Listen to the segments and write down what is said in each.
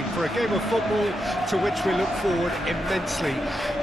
evening for a game of football to which we look forward immensely.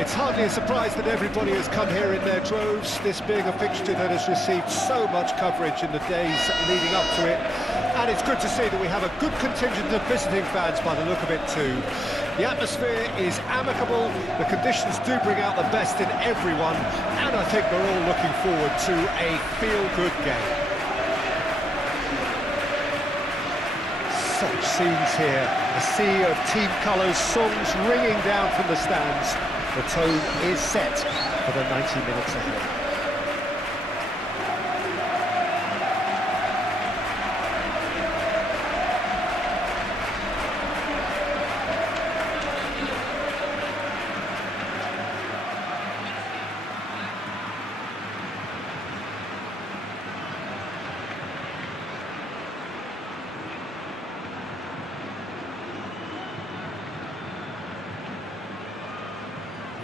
It's hardly a surprise that everybody has come here in their droves, this being a fixture that has received so much coverage in the days leading up to it. And it's good to see that we have a good contingent of visiting fans by the look of it too. The atmosphere is amicable, the conditions do bring out the best in everyone, and I think we're all looking forward to a feel-good game. Such scenes here, a sea of team colours, songs ringing down from the stands. The tone is set for the 90 minutes ahead.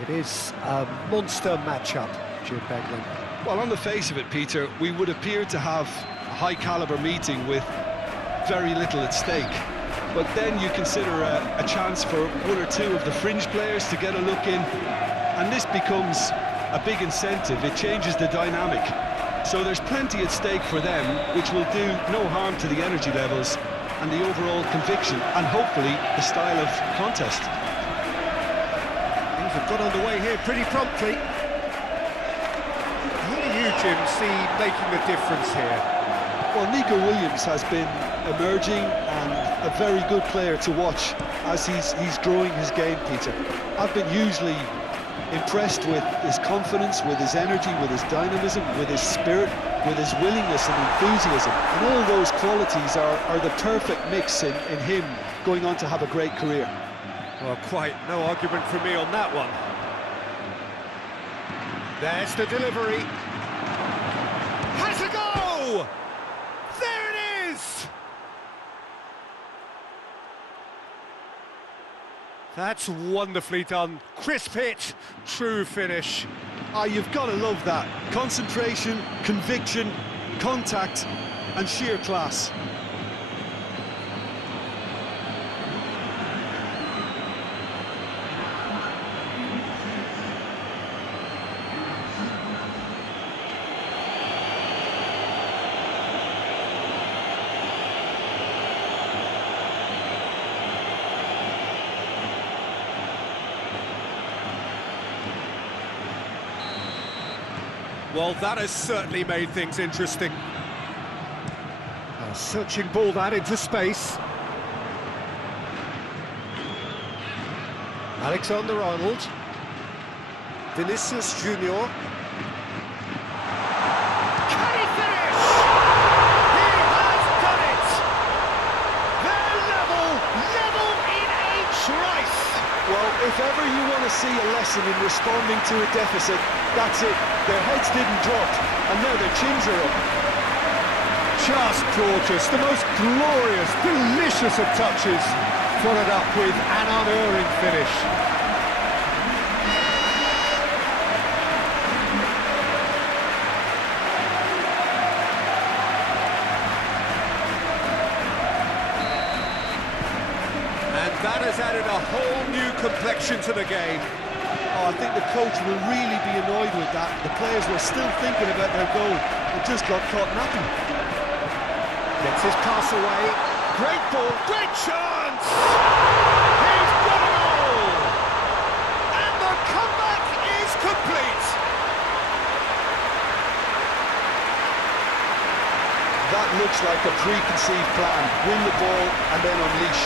It is a monster matchup, Jim Beglin. Well, on the face of it, Peter, we would appear to have a high-caliber meeting with very little at stake. But then you consider a chance for one or two of the fringe players to get a look in, and this becomes a big incentive. It changes the dynamic. So there's plenty at stake for them, which will do no harm to the energy levels and the overall conviction, and hopefully the style of contest. Things have got underway here pretty promptly. Who do you, Jim, see making the difference here? Well, Nico Williams has been emerging and a very good player to watch as he's growing his game, Peter. I've been hugely impressed with his confidence, with his energy, with his dynamism, with his spirit, with his willingness and enthusiasm. And all those qualities are the perfect mix in him going on to have a great career. Well, quite no argument from me on that one. There's the delivery. Has a go! There it is! That's wonderfully done. Crisp hit, true finish. Ah, you've got to love that. Concentration, conviction, contact, and sheer class. Well, that has certainly made things interesting. A searching ball that into space. Alexander-Arnold. Vinicius Junior. Can he finish? He has done it! They're level in H. Rice. Well, if ever you want to see a lesson in responding to a deficit, that's it. Their heads didn't drop, and now their chins are up. Just gorgeous, the most glorious, delicious of touches, followed up with an unerring finish. And that has added a whole new complexion to the game. Oh, I think the coach will really be annoyed with that. The players were still thinking about their goal. It just got caught napping. Gets his pass away. Great ball, great chance! He's got a goal! And the comeback is complete! That looks like a preconceived plan. Win the ball and then unleash.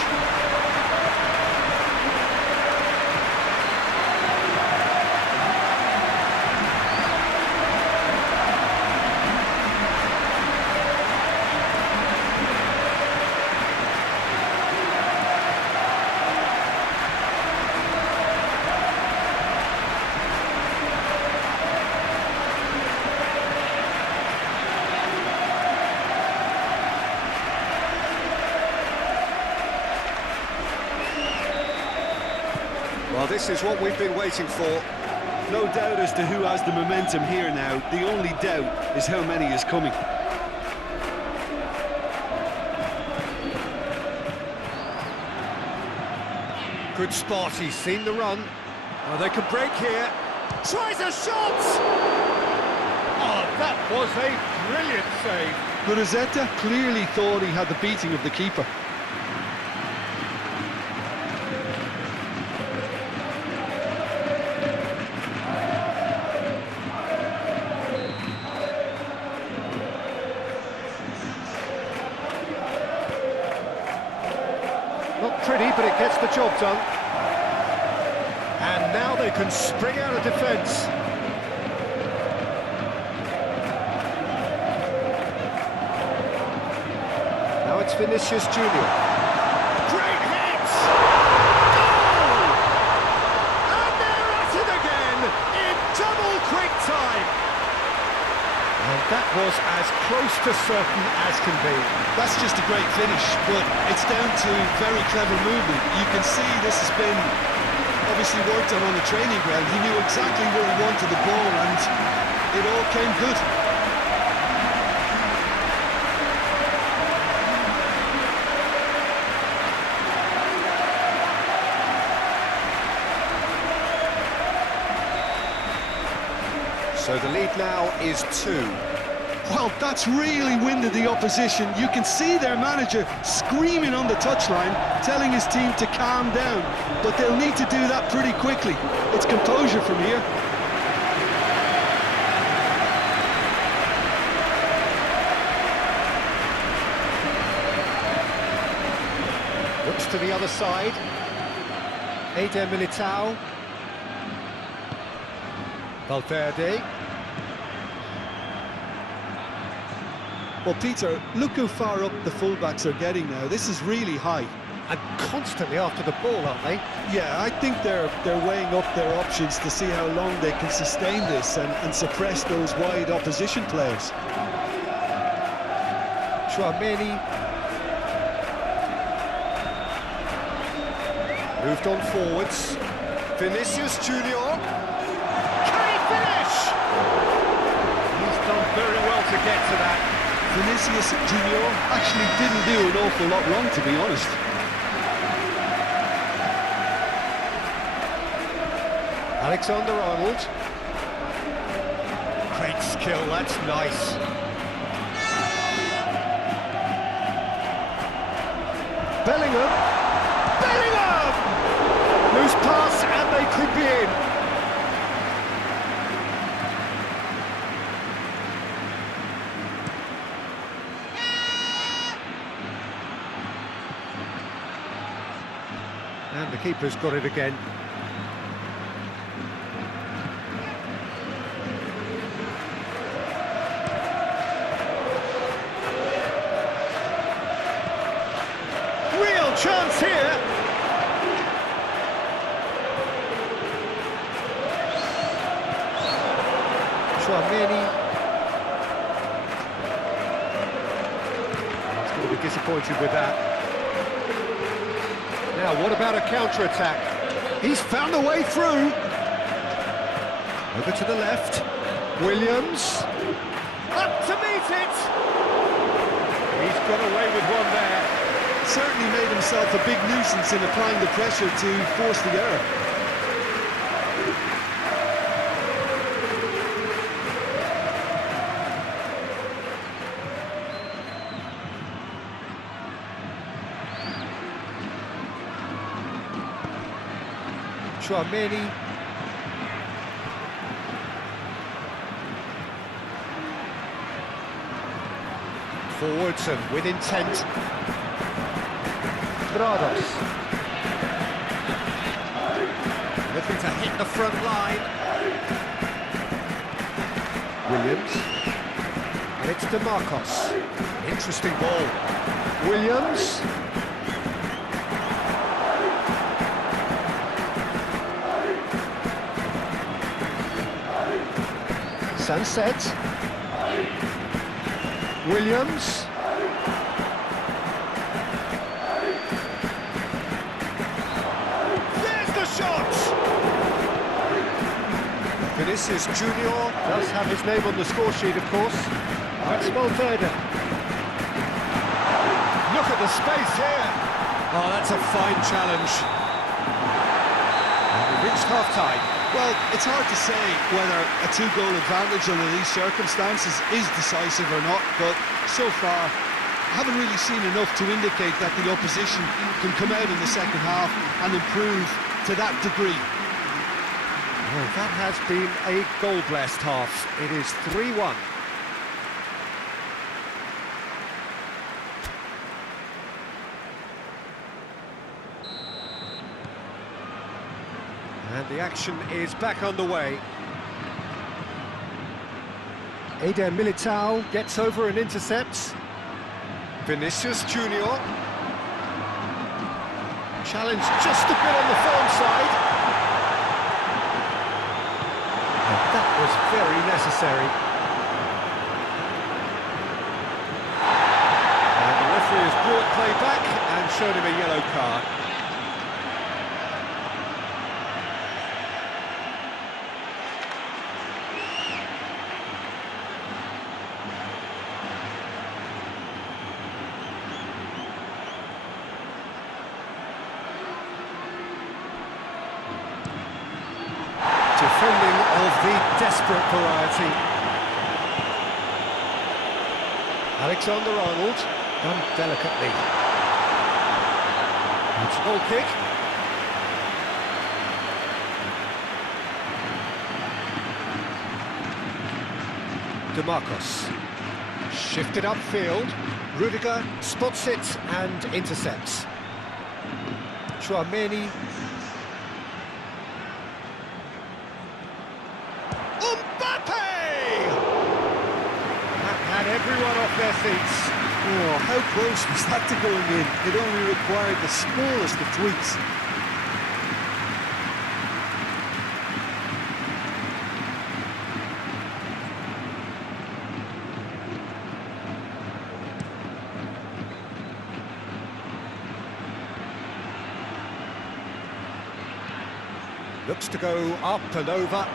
Well, this is what we've been waiting for. No doubt as to who has the momentum here now. The only doubt is how many is coming. Good spot, he's seen the run. Oh, they can break here. Tries a shot! Oh, that was a brilliant save. But Azeta clearly thought he had the beating of the keeper. Not pretty, but it gets the job done. And now they can spring out of defence. Now it's Vinicius Junior. Great hit! Goal! And they're at it again in double quick time. And that was as close to certain as can be. That's just a great finish, but it's down to very clever movement. You can see this has been obviously worked on the training ground. He knew exactly where he wanted the ball and it all came good. So the lead now is 2. Well, that's really winded the opposition. You can see their manager screaming on the touchline, telling his team to calm down. But they'll need to do that pretty quickly. It's composure from here. Looks to the other side. Eder Militao. Valverde. Well, Peter, look how far up the fullbacks are getting now. This is really high. And constantly after the ball, aren't they? Yeah, I think they're weighing up their options to see how long they can sustain this and suppress those wide opposition players. Tchouaméni. Moved on forwards. Vinicius Junior. Can he finish? He's done very well to get to that. Vinicius Junior actually didn't do an awful lot wrong, to be honest. Alexander-Arnold. Great skill, that's nice. Bellingham! Bellingham! Loose pass and they could be in. And the keeper's got it again. Real chance here. Tchouaméni. He's going to be disappointed with that. Now, what about a counter-attack? He's found a way through. Over to the left. Williams. Up to meet it. He's got away with one there. Certainly made himself a big nuisance in applying the pressure to force the error. Tchouaméni. Forwards and with intent. Brados. Looking to hit the front line. Williams. And it's DeMarcos. Interesting ball. Williams. Sunset. Williams. There's the shot! Vinicius Junior does have his name on the score sheet, of course. That's Valverde. Look at the space here. Oh, that's a fine challenge. reached half-time. Well, it's hard to say whether a two-goal advantage under these circumstances is decisive or not, but so far, I haven't really seen enough to indicate that the opposition can come out in the second half and improve to that degree. Well, that has been a goal-blessed half. It is 3-1. And the action is back underway. Eder Militao gets over and intercepts. Vinicius Junior. Challenge just a bit on the firm side. And that was very necessary. And the referee has brought play back and shown him a yellow card. Defending of the desperate variety. Alexander-Arnold, done delicately. It's a goal kick. DeMarcos. Shifted upfield. Rudiger spots it and intercepts. Chouameni. Everyone off their seats. Oh, how close was that to going in? It only required the smallest of tweaks. Looks to go up and over.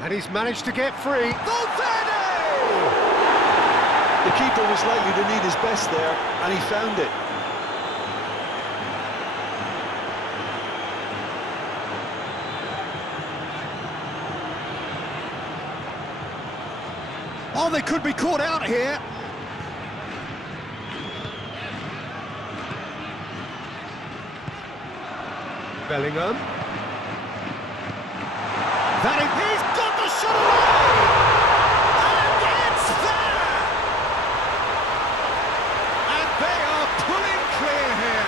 And he's managed to get free. Valverde! The keeper was likely to need his best there, and he found it. Oh, they could be caught out here. Bellingham. He's got the shot away! And it's there! And they are pulling clear here.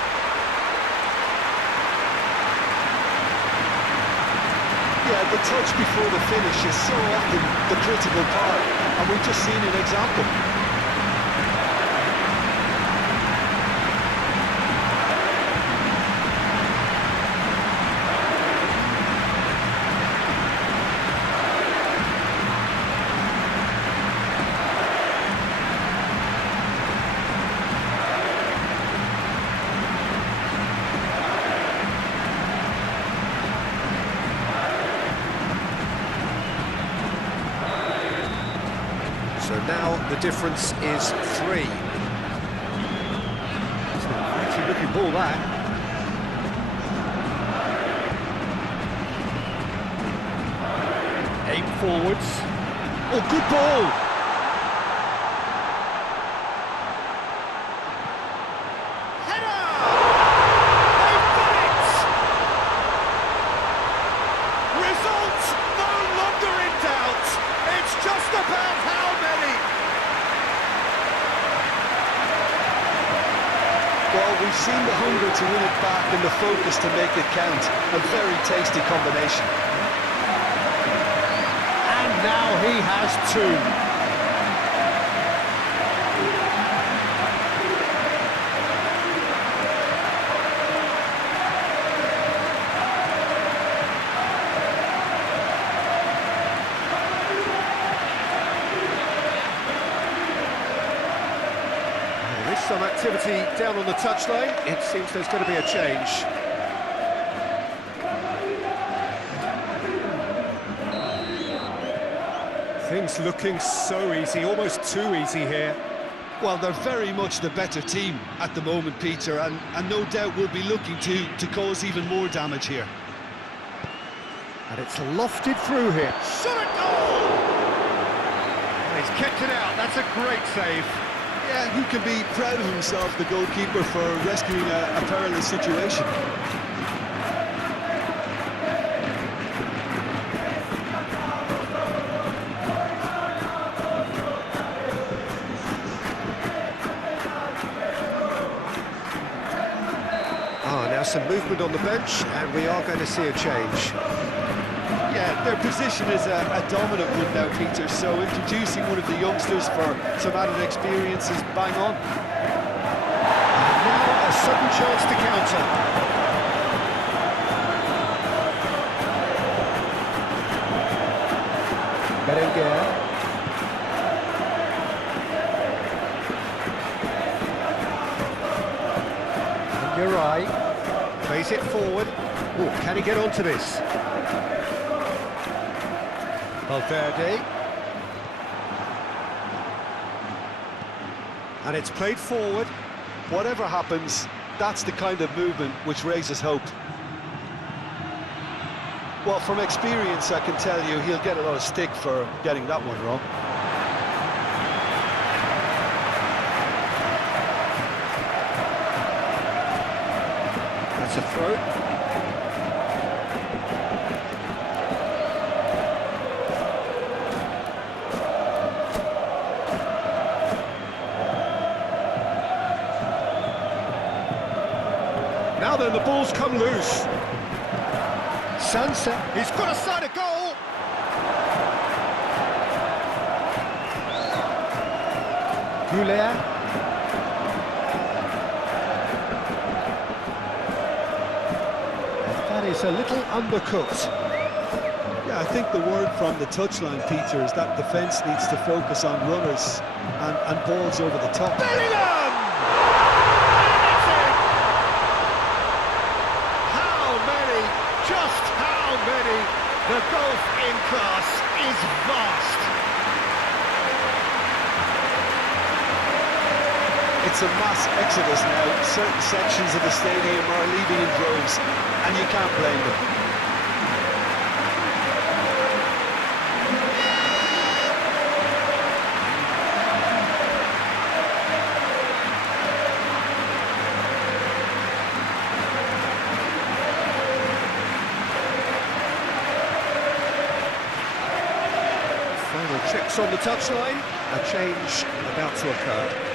Yeah, the touch before the finish is so often the critical part, and we've just seen an example. So now the difference is 3. It's a pretty looking ball, that. Aim forwards. Oh, good ball! Header! They've got it! Result no longer in doubt. It's just about how many. Well, we've seen the hunger to win it back and the focus to make it count. A very tasty combination. And now he has 2. Some activity down on the touchline. It seems there's going to be a change. Things looking so easy, almost too easy here. Well, they're very much the better team at the moment, Peter, and no doubt will be looking to cause even more damage here. And it's lofted through here. Shot at goal! And he's kept it out, that's a great save. Yeah, he can be proud of himself, the goalkeeper, for rescuing a perilous situation. Now some movement on the bench, and we are going to see a change. Yeah, their position is a dominant one now, Peter, so introducing one of the youngsters for some added experience is bang on. And now a sudden chance to counter. Berenguer. And Uri. Plays it forward. Oh, can he get onto this? Valverde. And it's played forward. Whatever happens, that's the kind of movement which raises hope. Well, from experience, I can tell you he'll get a lot of stick for getting that one wrong. That's a throw. Now then, the ball's come loose. Sansa, he's got a side of goal. Goulet. That is a little undercooked. Yeah, I think the word from the touchline, Peter, is that defence needs to focus on runners and balls over the top. Bellingham! How many? Just how many? The golf in class is vast. It's a mass exodus now. Certain sections of the stadium are leaving in droves, and you can't blame them. Final checks on the touchline. A change about to occur.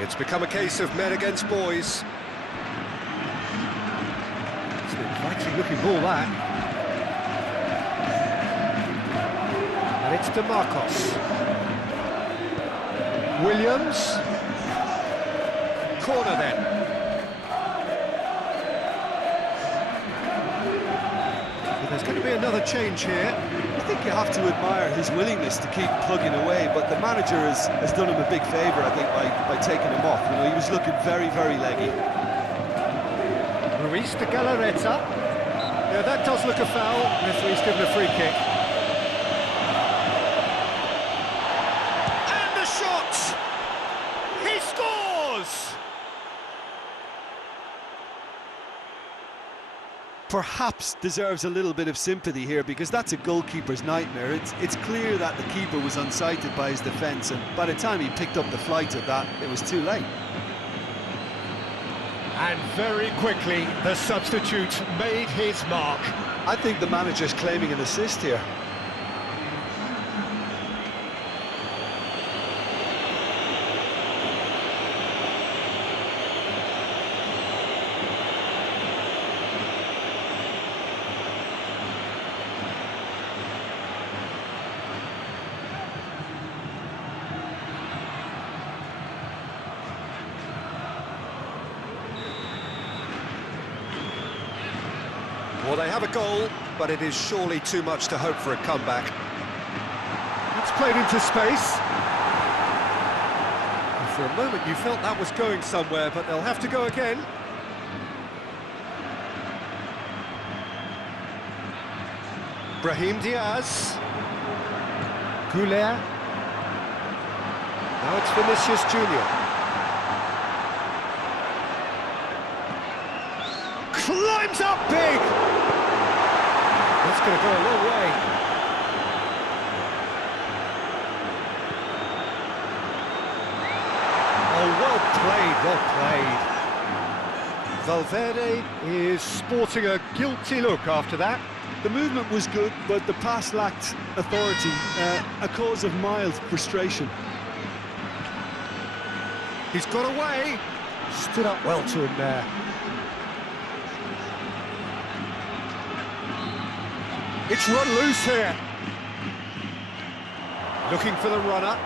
It's become a case of men against boys. It's an inviting looking ball, that. And it's DeMarcos. Williams. Corner then. Well, there's going to be another change here. think you have to admire his willingness to keep plugging away, but the manager has done him a big favour, I think, by taking him off. You know, he was looking very, very leggy. Ruiz to Galarreta. Yeah, that does look a foul. Referee's given a free kick. And the shot! He scores! Perhaps deserves a little bit of sympathy here, because that's a goalkeeper's nightmare. It's clear that the keeper was unsighted by his defence, and by the time he picked up the flight of that, it was too late. And very quickly, the substitute made his mark. I think the manager's claiming an assist here. Well, they have a goal, but it is surely too much to hope for a comeback. It's played into space. And for a moment you felt that was going somewhere, but they'll have to go again. Brahim Diaz. Goulet. Now it's Vinicius Junior. Climbs up big! That's going to go a long way. Oh, well played, well played. Valverde is sporting a guilty look after that. The movement was good, but the pass lacked authority, a cause of mild frustration. He's got away. Stood up well to him there. It's run loose here. Looking for the runner.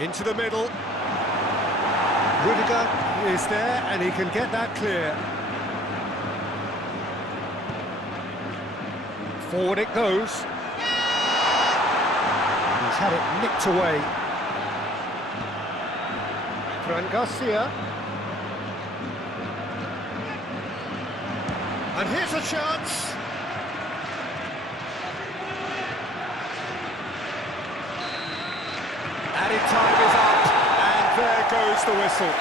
Into the middle. Rudiger is there, and he can get that clear. Forward it goes. He's had it nicked away. Fran Garcia. And here's a chance. Added time is up, and there goes the whistle.